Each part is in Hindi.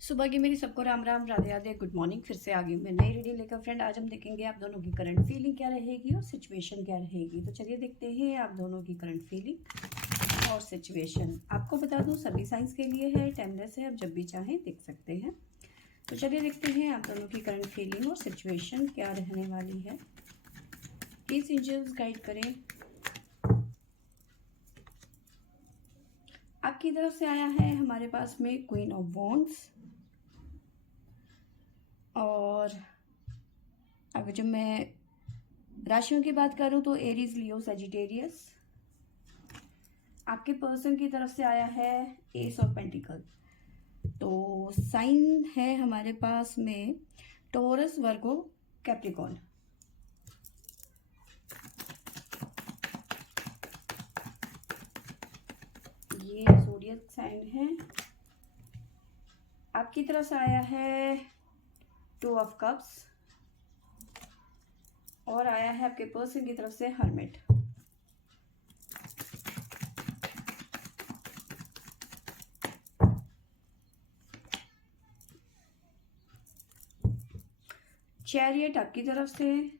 सुबह की मेरी सबको राम राम राधे राधे गुड मॉर्निंग। फिर से आ गई हूँ मैं नई रीडिंग लेकर। फ्रेंड, आज हम देखेंगे आप दोनों की करंट फीलिंग क्या रहेगी और सिचुएशन क्या रहेगी। तो चलिए देखते हैं आप दोनों की करंट फीलिंग और सिचुएशन। आपको बता दूँ सभी साइंस के लिए है, टाइमलेस है, आप जब भी चाहें देख सकते हैं। तो चलिए देखते हैं आप दोनों की करंट फीलिंग और सिचुएशन क्या रहने वाली है। प्लीज एंजल्स गाइड करें। आपकी तरफ से आया है हमारे पास में क्वीन ऑफ वॉन्ड्स, और अगर जब मैं राशियों की बात करूं तो एरीज, लियो, सजिटेरियस। आपके पर्सन की तरफ से आया है एस ऑफ पेंटिकल। तो साइन है हमारे पास में टोरस, वर्गो, कैप्रिकॉन। ये ज़ोडिएक साइन है। आपकी तरफ से आया है टू ऑफ कप्स, और आया है आपके पर्सन की तरफ से हर्मिट। चैरियट आपकी तरफ से,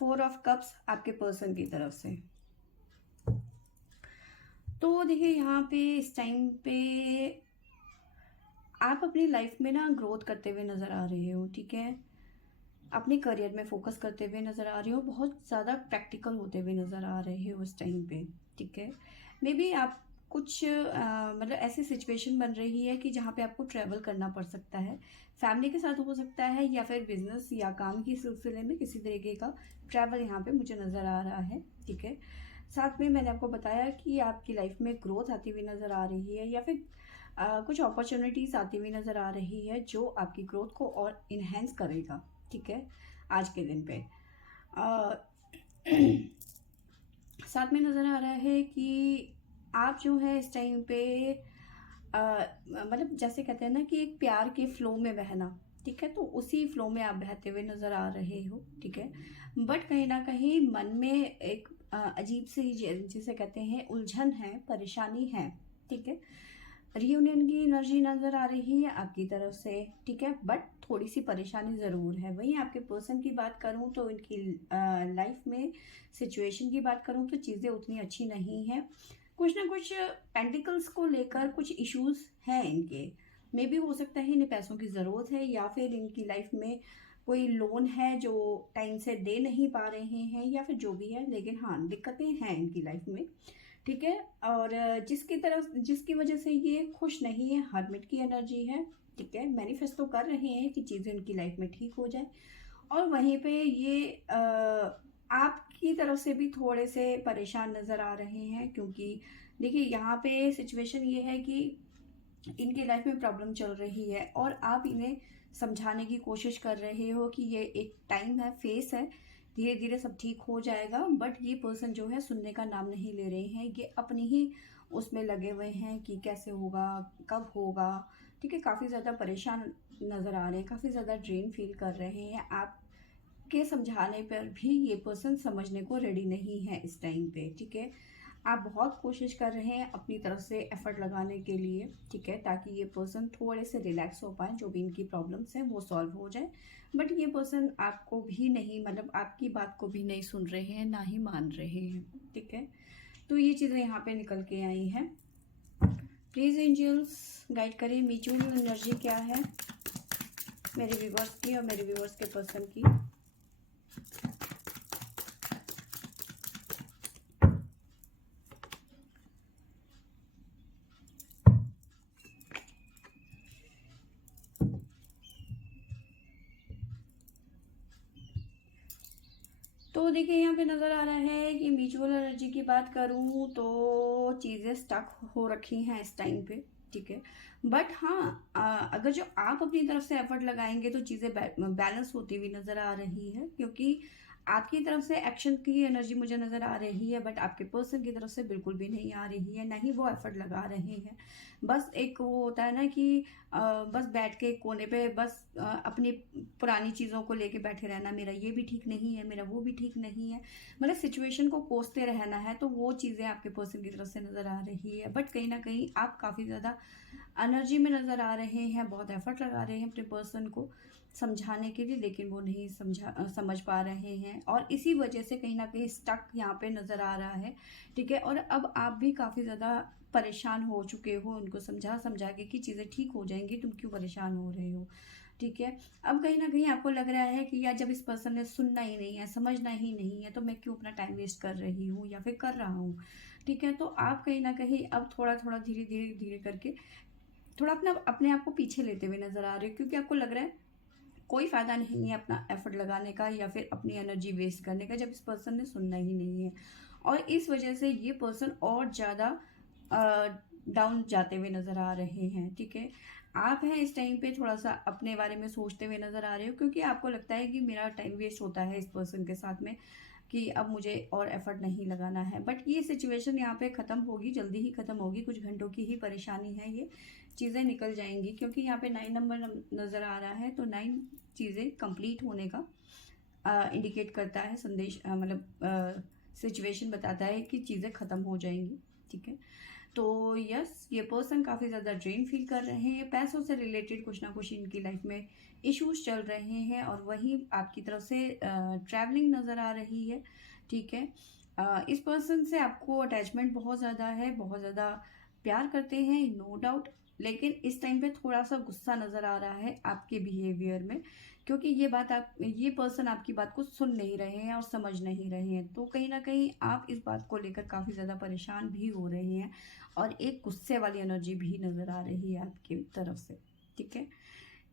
फोर ऑफ कप्स आपके पर्सन की तरफ से। तो देखिए यहाँ पे इस टाइम पे आप अपनी लाइफ में ना ग्रोथ करते हुए नज़र आ रहे हो, ठीक है। अपने करियर में फोकस करते हुए नज़र आ रहे हो, बहुत ज़्यादा प्रैक्टिकल होते हुए नज़र आ रहे हो इस टाइम पे, ठीक है। मे बी आप कुछ मतलब ऐसी सिचुएशन बन रही है कि जहाँ पे आपको ट्रैवल करना पड़ सकता है, फैमिली के साथ हो सकता है, या फिर बिजनेस या काम के सिलसिले में किसी तरीके का ट्रैवल यहाँ पे मुझे नज़र आ रहा है, ठीक है। साथ में मैंने आपको बताया कि आपकी लाइफ में ग्रोथ आती हुई नज़र आ रही है, या फिर कुछ अपॉर्चुनिटीज़ आती हुई नज़र आ रही है जो आपकी ग्रोथ को और इन्हेंस करेगा, ठीक है, आज के दिन पे। अ, साथ में नज़र आ रहा है कि आप जो है इस टाइम पे मतलब जैसे कहते हैं ना कि एक प्यार के फ्लो में बहना, ठीक है, तो उसी फ्लो में आप बहते हुए नज़र आ रहे हो, ठीक है। बट कहीं ना कहीं मन में एक अजीब सी जिसे कहते हैं उलझन है, परेशानी है, ठीक है। रियूनियन की एनर्जी नज़र आ रही है आपकी तरफ से, ठीक है, बट थोड़ी सी परेशानी ज़रूर है। वहीं आपके पर्सन की बात करूं तो इनकी लाइफ में सिचुएशन की बात करूं तो चीज़ें उतनी अच्छी नहीं हैं। कुछ ना कुछ पेंटिकल्स को लेकर कुछ इश्यूज हैं इनके। मे भी हो सकता है इन्हें पैसों की ज़रूरत है, या फिर इनकी लाइफ में कोई लोन है जो टाइम से दे नहीं पा रहे हैं, या फिर जो भी है, लेकिन हाँ दिक्कतें हैं इनकी लाइफ में, ठीक है। और जिसकी वजह से ये खुश नहीं है, हर्मिट की एनर्जी है, ठीक है। मैनिफेस्ट तो कर रहे हैं कि चीज़ें उनकी लाइफ में ठीक हो जाए, और वहीं पे ये आपकी तरफ से भी थोड़े से परेशान नज़र आ रहे हैं, क्योंकि देखिए यहाँ पे सिचुएशन ये है कि इनकी लाइफ में प्रॉब्लम चल रही है, और आप इन्हें समझाने की कोशिश कर रहे हो कि ये एक टाइम है, फेस है, धीरे धीरे सब ठीक हो जाएगा। बट ये पर्सन जो है सुनने का नाम नहीं ले रहे हैं, ये अपनी ही उसमें लगे हुए हैं कि कैसे होगा, कब होगा, ठीक है। काफ़ी ज़्यादा परेशान नज़र आ रहे हैं, काफ़ी ज़्यादा ड्रेन फील कर रहे हैं। आपके समझाने पर भी ये पर्सन समझने को रेडी नहीं है इस टाइम पे, ठीक है। आप बहुत कोशिश कर रहे हैं अपनी तरफ से एफर्ट लगाने के लिए, ठीक है, ताकि ये पर्सन थोड़े से रिलैक्स हो पाए, जो भी इनकी प्रॉब्लम्स हैं वो सॉल्व हो जाए। बट ये पर्सन आपको भी नहीं, मतलब आपकी बात को भी नहीं सुन रहे हैं, ना ही मान रहे हैं, ठीक है। तो ये चीज़ें यहाँ पे निकल के आई हैं। प्लीज़ एंजल्स गाइड करें म्यूचुअल एनर्जी क्या है मेरे व्यूवर्स की और मेरे व्यूवर्स के पर्सन की। तो देखिए यहाँ पे नज़र आ रहा है कि म्यूचुअल एनर्जी की बात करूँ तो चीज़ें स्टक हो रखी हैं इस टाइम पे, ठीक है। बट हाँ अगर जो आप अपनी तरफ से एफर्ट लगाएंगे तो चीज़ें बैलेंस होती हुई नज़र आ रही है, क्योंकि आपकी तरफ से एक्शन की एनर्जी मुझे नज़र आ रही है, बट आपके पर्सन की तरफ से बिल्कुल भी नहीं आ रही है, ना ही वो एफर्ट लगा रहे हैं। बस एक वो होता है ना कि बस बैठ के एक कोने पे बस अपनी पुरानी चीज़ों को लेके बैठे रहना, मेरा ये भी ठीक नहीं है, मेरा वो भी ठीक नहीं है, मतलब सिचुएशन को कोसते रहना है। तो वो चीज़ें आपके पर्सन की तरफ से नज़र आ रही है, बट कहीं ना कहीं आप काफ़ी ज़्यादा एनर्जी में नज़र आ रहे हैं, बहुत एफर्ट लगा रहे हैं अपने पर्सन को समझाने के लिए, लेकिन वो नहीं समझ पा रहे हैं, और इसी वजह से कहीं ना कहीं स्टक यहाँ पे नज़र आ रहा है। ठीक है, और अब आप भी काफ़ी ज़्यादा परेशान हो चुके हो, उनको समझा समझा के कि चीज़ें ठीक हो जाएंगी, तुम क्यों परेशान हो रहे हो। ठीक है, अब कहीं ना कहीं आपको लग रहा है कि यार जब इस पर्सन ने सुनना ही नहीं है, समझना ही नहीं है, तो मैं क्यों अपना टाइम वेस्ट कर रही हूँ या फिर कर रहा हूँ। ठीक है, तो आप कहीं ना कहीं अब थोड़ा थोड़ा धीरे धीरे धीरे करके थोड़ा अपने आप को पीछे लेते हुए नज़र आ रहे हो, क्योंकि आपको लग रहा है कोई फ़ायदा नहीं है अपना एफर्ट लगाने का या फिर अपनी एनर्जी वेस्ट करने का, जब इस पर्सन ने सुनना ही नहीं है। और इस वजह से ये पर्सन और ज़्यादा डाउन जाते हुए नज़र आ रहे हैं। ठीक है, आप हैं इस टाइम पे थोड़ा सा अपने बारे में सोचते हुए नज़र आ रहे हो, क्योंकि आपको लगता है कि मेरा टाइम वेस्ट होता है इस पर्सन के साथ में, कि अब मुझे और एफर्ट नहीं लगाना है। बट ये सिचुएशन यहाँ पे ख़त्म होगी, जल्दी ही ख़त्म होगी, कुछ घंटों की ही परेशानी है, ये चीज़ें निकल जाएंगी, क्योंकि यहाँ पे 9 नंबर नज़र आ रहा है, तो 9 चीज़ें कंप्लीट होने का इंडिकेट करता है, संदेश मतलब सिचुएशन बताता है कि चीज़ें ख़त्म हो जाएंगी। ठीक है, तो यस, ये पर्सन काफ़ी ज़्यादा ड्रेन फील कर रहे हैं, पैसों से रिलेटेड कुछ ना कुछ इनकी लाइफ में इश्यूज चल रहे हैं, और वहीं आपकी तरफ से ट्रैवलिंग नज़र आ रही है। ठीक है, इस पर्सन से आपको अटैचमेंट बहुत ज़्यादा है, बहुत ज़्यादा प्यार करते हैं, नो डाउट, लेकिन इस टाइम पे थोड़ा सा गुस्सा नज़र आ रहा है आपके बिहेवियर में, क्योंकि ये पर्सन आपकी बात को सुन नहीं रहे हैं और समझ नहीं रहे हैं। तो कहीं ना कहीं आप इस बात को लेकर काफ़ी ज़्यादा परेशान भी हो रहे हैं, और एक गुस्से वाली एनर्जी भी नज़र आ रही है आपकी तरफ से। ठीक है,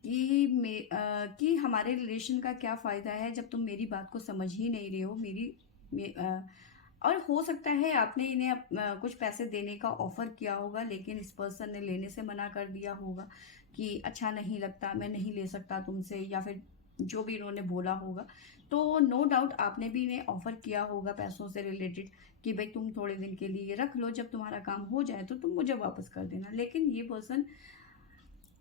कि हमारे रिलेशन का क्या फ़ायदा है जब तुम मेरी बात को समझ ही नहीं रहे हो, और हो सकता है आपने इन्हें कुछ पैसे देने का ऑफर किया होगा, लेकिन इस पर्सन ने लेने से मना कर दिया होगा कि अच्छा नहीं लगता, मैं नहीं ले सकता तुमसे, या फिर जो भी इन्होंने बोला होगा। तो नो डाउट आपने भी इन्हें ऑफर किया होगा पैसों से रिलेटेड, कि भाई तुम थोड़े दिन के लिए रख लो, जब तुम्हारा काम हो जाए तो तुम मुझे वापस कर देना, लेकिन ये पर्सन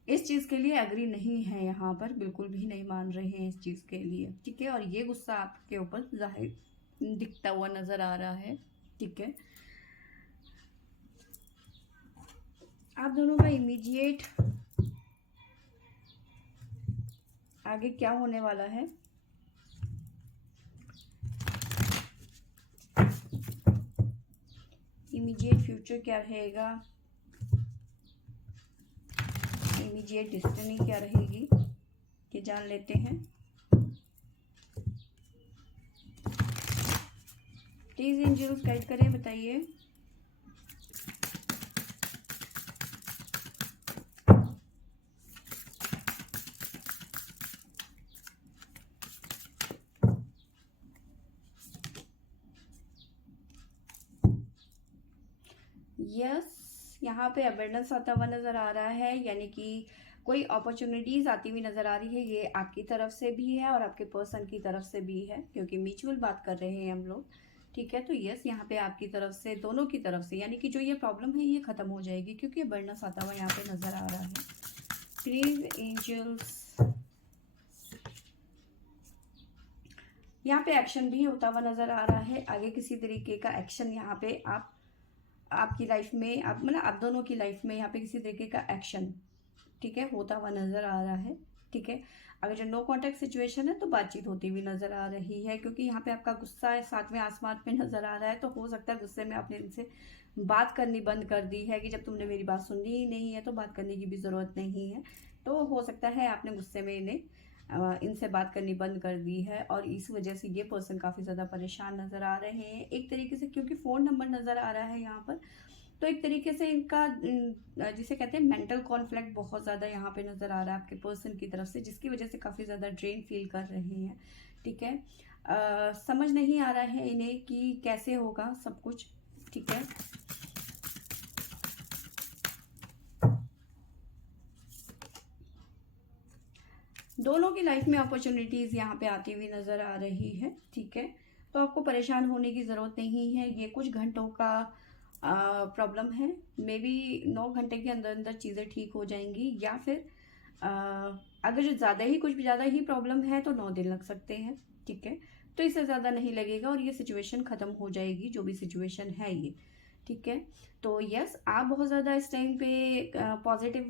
इस चीज़ के लिए एग्री नहीं है, यहाँ पर बिल्कुल भी नहीं मान रहे हैं इस चीज़ के लिए। ठीक है, और ये गुस्सा आपके ऊपर जाहिर दिखता हुआ नज़र आ रहा है। ठीक है, आप दोनों का इमीडिएट आगे क्या होने वाला है, इमीडिएट फ्यूचर क्या रहेगा, इमीडिएट डेस्टिनी क्या रहेगी, ये जान लेते हैं। प्लीज एंजल्स गाइड करें, बताइए। यस, यहाँ पे अबेंडेंस आता हुआ नज़र आ रहा है, यानी कि कोई अपॉर्चुनिटीज़ आती हुई नज़र आ रही है, ये आपकी तरफ से भी है और आपके पर्सन की तरफ से भी है, क्योंकि म्यूचुअल बात कर रहे हैं हम लोग। ठीक है, तो यस, यहाँ पे आपकी तरफ से, दोनों की तरफ से, यानी कि जो ये प्रॉब्लम है ये ख़त्म हो जाएगी, क्योंकि अबेंडेंस आता हुआ यहाँ पे नज़र आ रहा है। प्लीज एंजल्स, यहाँ पे एक्शन भी होता हुआ नज़र आ रहा है, आगे किसी तरीके का एक्शन यहाँ पे आपकी लाइफ में, आप मतलब आप दोनों की लाइफ में यहाँ पे किसी तरीके का एक्शन, ठीक है, होता हुआ नज़र आ रहा है। ठीक है, अगर जो नो कॉन्टेक्ट सिचुएशन है तो बातचीत होती हुई नज़र आ रही है, क्योंकि यहाँ पे आपका गुस्सा है, सातवें आसमान पे नज़र आ रहा है, तो हो सकता है गुस्से में आपने इनसे बात करनी बंद कर दी है, कि जब तुमने मेरी बात सुननी ही नहीं है तो बात करने की भी ज़रूरत नहीं है। तो हो सकता है आपने गुस्से में इनसे बात करनी बंद कर दी है, और इस वजह से ये पर्सन काफ़ी ज़्यादा परेशान नज़र आ रहे हैं एक तरीके से, क्योंकि फ़ोन नंबर नज़र आ रहा है यहाँ पर। तो एक तरीके से इनका जिसे कहते हैं मेंटल कॉन्फ्लिक्ट बहुत ज़्यादा यहाँ पे नज़र आ रहा है आपके पर्सन की तरफ से, जिसकी वजह से काफ़ी ज़्यादा ड्रेन फील कर रहे हैं। ठीक है, समझ नहीं आ रहा है इन्हें कि कैसे होगा सब कुछ। ठीक है, दोनों की लाइफ में अपॉर्चुनिटीज़ यहाँ पे आती हुई नज़र आ रही है, ठीक है। तो आपको परेशान होने की ज़रूरत नहीं है, ये कुछ घंटों का प्रॉब्लम है। मे बी 9 घंटे के अंदर अंदर चीज़ें ठीक हो जाएंगी, या फिर अगर कुछ ज़्यादा ही प्रॉब्लम है तो 9 दिन लग सकते हैं, ठीक है। तो इससे ज़्यादा नहीं लगेगा और ये सिचुएशन ख़त्म हो जाएगी, जो भी सिचुएशन है ये, ठीक है। तो यस, आप बहुत ज़्यादा इस टाइम पे पॉजिटिव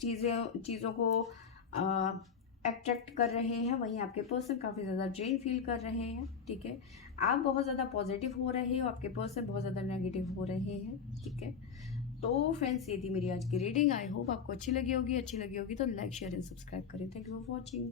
चीज़ों को अट्रैक्ट कर रहे हैं, वहीं आपके पर्सन काफ़ी ज़्यादा ड्रेन फील कर रहे हैं, ठीक है। आप बहुत ज़्यादा पॉजिटिव हो रहे हो, आपके पर्सन बहुत ज़्यादा नेगेटिव हो रहे हैं, ठीक है। तो फ्रेंड्स, ये थी मेरी आज की रीडिंग। आई होप आपको अच्छी लगी होगी तो लाइक शेयर एंड सब्सक्राइब करें। Thank you for watching.